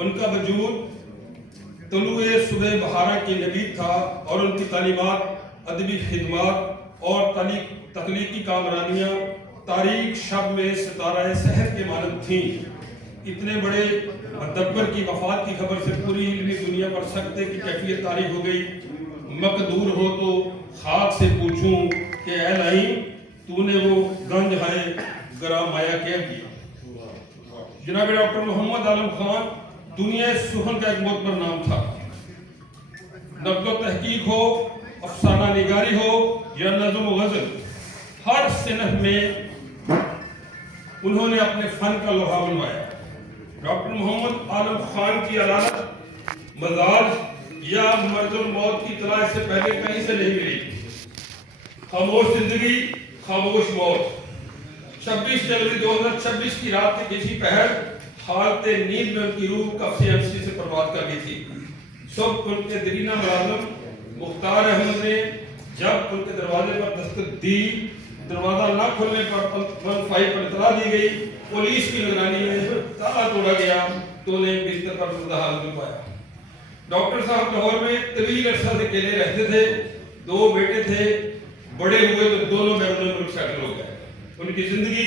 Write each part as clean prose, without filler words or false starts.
ان کا وجود طلوع صبح بہارہ کی نبید تھا اور ان کی تعلیمات ادبی خدمات اور تخلیقی کامرانیاں تاریخ شب میں ستارہ سحر کے مانند تھیں۔ اتنے بڑے مدبر کی وفات کی خبر سے پوری علمی دنیا پر سکتے کی کیفیت طاری ہو گئی۔ مقدور ہو تو خاک سے پوچھوں کہ اے لائیں تو نے وہ گنج ہے گرام مایا کیا کیا۔ جناب ڈاکٹر محمد عالم خان دنیا سخن کا ایک معتبر نام تھا۔ نقد و تحقیق ہو، افسانہ نگاری ہو یا نظم و غزل، ہر صنف میں انہوں نے اپنے فن کا لوہا منوایا۔ ڈاکٹر محمد عالم خان کی علامت مزاج یا مرض الموت کی اطلاع سے پہلے کہیں سے نہیں ملی۔ خاموش زندگی، خاموش موت۔ 26 جنوری 2026 کی رات کے کسی پہر حالت نیند میں ان کی روح کفِ امسی سے پرواز کر گئی تھی۔ صبح ان کے دیرینہ ملازم مختار احمد نے جب ان کے دروازے پر دستک دی، دروازہ نہ کھلنے پر 15 پر اطلاع دی گئی، پولیس کی نگرانی میں تالا توڑا گیا تو انہیں بستر پر مردہ حال میں پایا۔ ڈاکٹر صاحب لاہور میں طویل عرصہ سے اکیلے رہتے تھے، 2 بیٹے تھے، بڑے ہوئے تو دونوں بیرون ملک سیٹل ہو گئے۔ ان کی زندگی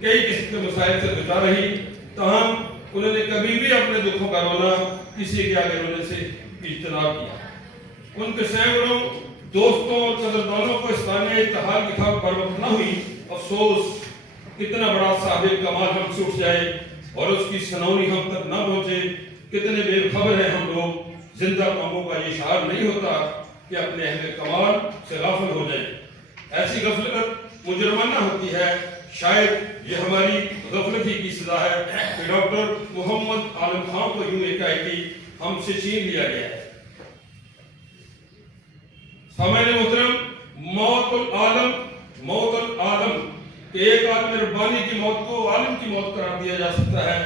کئی قسم کے مسائل سے گزر رہی، تاہم انہوں نے کبھی بھی اپنے دکھوں کا رونا کسی کے آگے رونے سے اجتناب کیا۔ ان کے سینکڑوں دوستوں اور قدردانوں کو اس تانیہ اتحاد کی خبر پر وقت نہ ہوئی۔ افسوس، کتنا بڑا صاحب کمال ہم سے اٹھ جائے اور اس کی سنونی ہم تک نہ پہنچے۔ کتنے بے خبر ہیں ہم لوگ، زندہ قوموں کا یہ شعار نہیں ہوتا کہ اپنے اہل کمال سے غافل ہو جائیں۔ ایسی غفلت مجرمانہ ہوتی ہے۔ شاید یہ ہماری غفلت ہی کی سزا ہے کہ ڈاکٹر محمد عالم خان کو یوں ایکائکی ہم سے چھین لیا گیا ہے۔ سامعین محترم، موت العالم کہ ایک عالم ربانی کی موت کو عالم کی موت قرار دیا جا سکتا ہے۔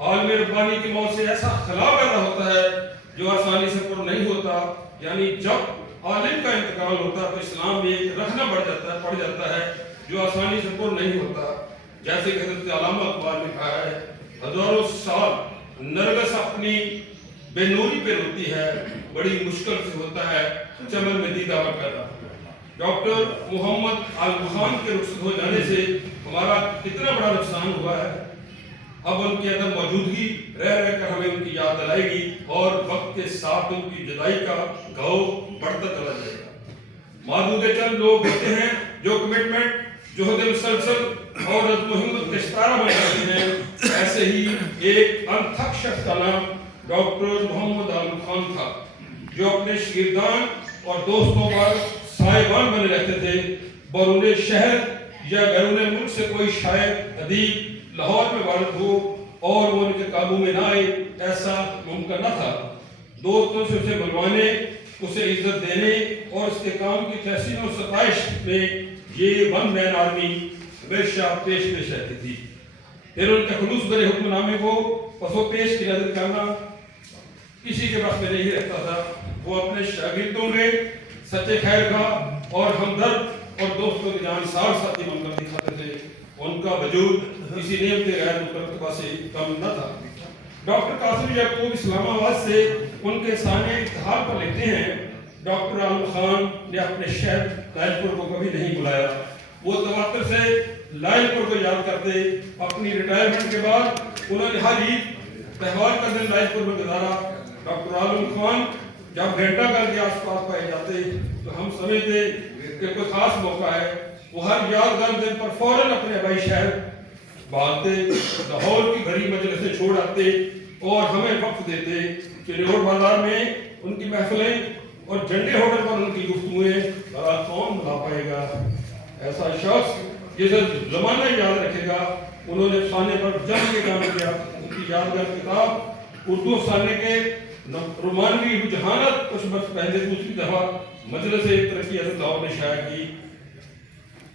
عالم ربانی کی موت سے ایسا خلا پیدا ہوتا ہے جو آسانی سے پر نہیں ہوتا، یعنی جب عالم کا انتقال ہوتا ہے تو اسلام میں ایک رکھنا پڑ جاتا ہے جو آسانی سے پر نہیں ہوتا۔ جیسے کہ حضرت علامہ اقبال نے کہا ہے، ہزاروں سال نرگس اپنی بے نوری پہ روتی ہے، بڑی مشکل سے ہوتا ہے چمن میں دیدہ پیدا۔ ڈاکٹر محمد عالم خان کے رخصت ہو جانے سے ہمارا کتنا بڑا نقصان ہوا ہے۔ اب ان کی عدم موجودگی رہ کر ہمیں ان کی یاد دلائے گی اور وقت کے ساتھ ان کی جدائی کا گھاؤ بڑھتا چلا جائے گا۔ معدود چند لوگ ہوتے ہیں جو کمٹمنٹ، جہد مسلسل اور عزم و ہمت کے ستارہ بن جاتے ہیں۔ ایسے ہی ایک انتھک شخص کا نام ڈاکٹر محمد عالم خان تھا جو اپنے شاگردان اور دوستوں پر سائبان بنے رہتے تھے۔ بیرون شہر یا بیرون ملک سے کوئی شاعر ادیب لاہور میں وارد ہو اور وہ ان کے قابو میں نہ آئے، ایسا ممکن نہ تھا۔ دوستوں سے اسے بلوانے، اسے عزت دینے اور اس کے کام کی تحسین و ستائش میں یہ ون مین آرمی ہمیشہ پیش رہتی تھی۔ پھر ان کے خلوص بھرے حکم نامے کو پس و پیش کی نظر کرنا کسی کے بس میں نہیں رہتا تھا۔ وہ اپنے شاگردوں میں سچے خیر کا اور ہمدرد اور دوستوں کی جانسار ساتھی بن کر دکھاتے تھے۔ ان کا وجود کسی نعمت غیر مترتبہ سے کم نہ تھا۔ ڈاکٹر قاسم یعقوب اسلام آباد سے ان کے سانحہ اتحاد پر لکھتے ہیں، ڈاکٹر عالم خان نے اپنے شہر لائل پور کو کبھی نہیں بلایا۔ وہ تواتر سے لائل پور کو یاد کرتے۔ اپنی ریٹائرمنٹ کے بعد انہوں نے ہر عید تہوار کا دن لائل پور میں گزارا۔ ڈاکٹر عالم خان جب گھنٹہ گھر کے آس پاس پائے جاتے تو ہم سمجھتے کہ کوئی خاص موقع ہے۔ وہ ہر یادگار دن پر فوراً اپنے آبائی شہر بھاگتے، لاہور کی بھری مجلسیں چھوڑ آتے اور ہمیں وقت دیتے کہ لاہور بازار میں ان کی محفلیں اور جھنڈے ہوٹل پر ان کی گفتگویں بھلا کون بھلا پائے گا۔ ایسا شخص جسے زمانہ یاد رکھے گا۔ انہوں نے افسانے پر جنگ کے کام کیا۔ ان کی یادگار کتاب اردو افسانے کے رومانوی رجحانات کچھ برس پہلے دوسری دفعہ مجلس ترقی حضرت لاہور نے شائع کی۔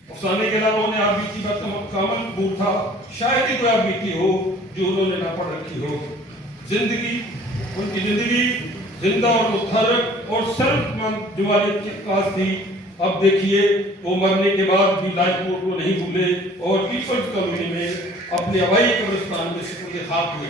افسانے کے علاوہ انہیں آپ بیتی بات کا کامل بور تھا، شاید ہی کوئی آپ بیتی ہو جو انہوں نے نہ پڑھ رکھی ہو۔ زندگی، ان کی زندگی زندہ اور متحرک اور صرف مند جوالیت کی عکاس تھی۔ اب دیکھیے وہ مرنے کے بعد بھی لائل پور کو نہیں بھولے اور پیپلز کالونی میں اپنے آبائی قبرستان میں سپرد خاک ہوئے۔